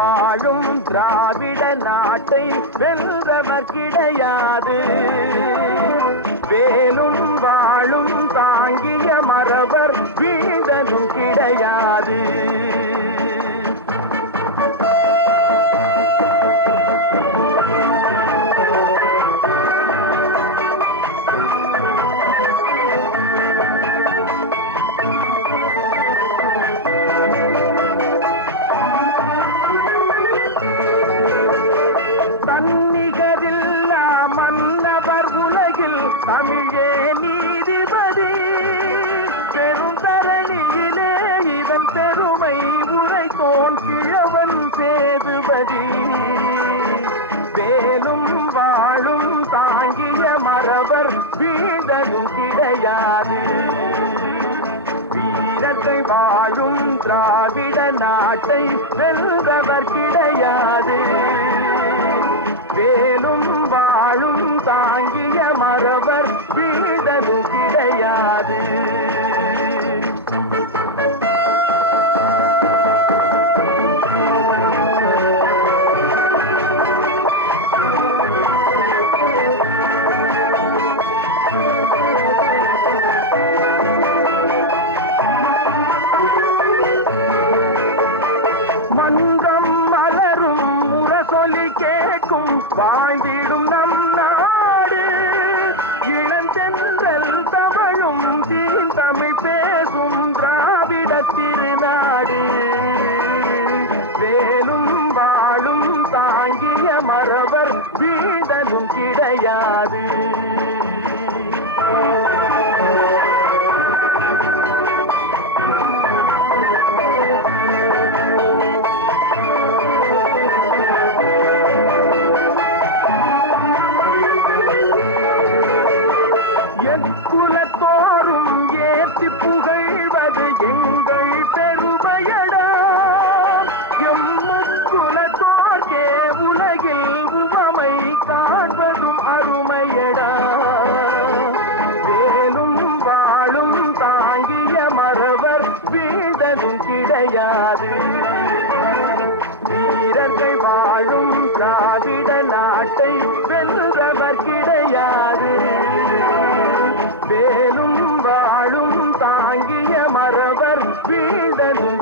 வாழும் திராவிட நாட்டை வென்றவர் கிடையாது. வேலும் வாழும் தாங்கிய மறவர் வீழ்ந்ததும் கிடையாது. தன்னிகரில்லா மன்னவர் உலகில் தமிழே நீதிபதி. பெரும் தரணியிலே இதன் பெருமை உரைத்தோன் கிழவன் சேதுபதி. வேலும் வாழும் தாங்கிய மறவர் வீழ்ந்ததும் கிடையாது. வீரத்தை வாழும் திராவிட நாட்டை வென்றவர் கிடையாது. வேலும் வாழும் தாங்கிய மறவர் வீழ்ந்ததும் கிடையாது. மன்றம் மலரும் முரசொலி கேட்கும் வாழ்ந்திடும் நம் நாடு. இளந்தென்றல் தமிழும் தீந்தமிழ் பேசும் திராவிட திருநாடு. வேலும் வாழும் தாங்கிய மறவர் வீழ்ந்ததும் கிடையாது. குலத்தோறும் ஏற்றி புகழ்வது எங்கள் பெருமையடா. எம்முக்குலத்தோர்க்கே உலகில் உவமை காண்பதும் அருமையடா. வேலும் வாழும் தாங்கிய மறவர் வீழ்ந்ததும் கிடையாது. வீரர்கள் வாழும் திராவிட நாட்டை வென்றவர் கிடையாது. வேலும் வாழும் தாங்கிய மறவர் வீழ்ந்ததும்